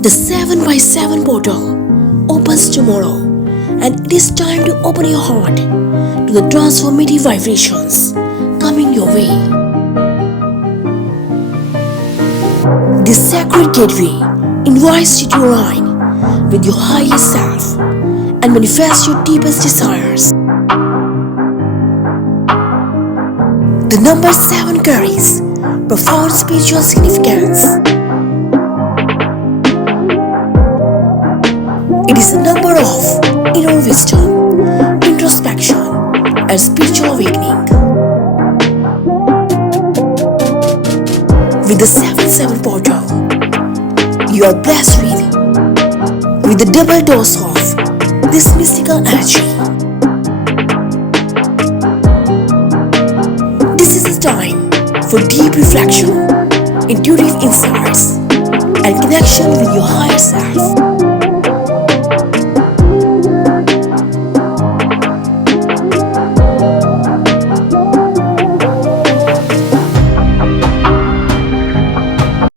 The 7 by 7 portal opens tomorrow, and it is time to open your heart to the transformative vibrations coming your way. This sacred gateway invites you to align with your highest self and manifest your deepest desires. The number 7 carries profound spiritual significance. It is a number of inner wisdom, introspection, and spiritual awakening. With the 7-7 portal, you are blessed with a double dose of this mystical energy. This is a time for deep reflection, intuitive insights, and connection with your higher self.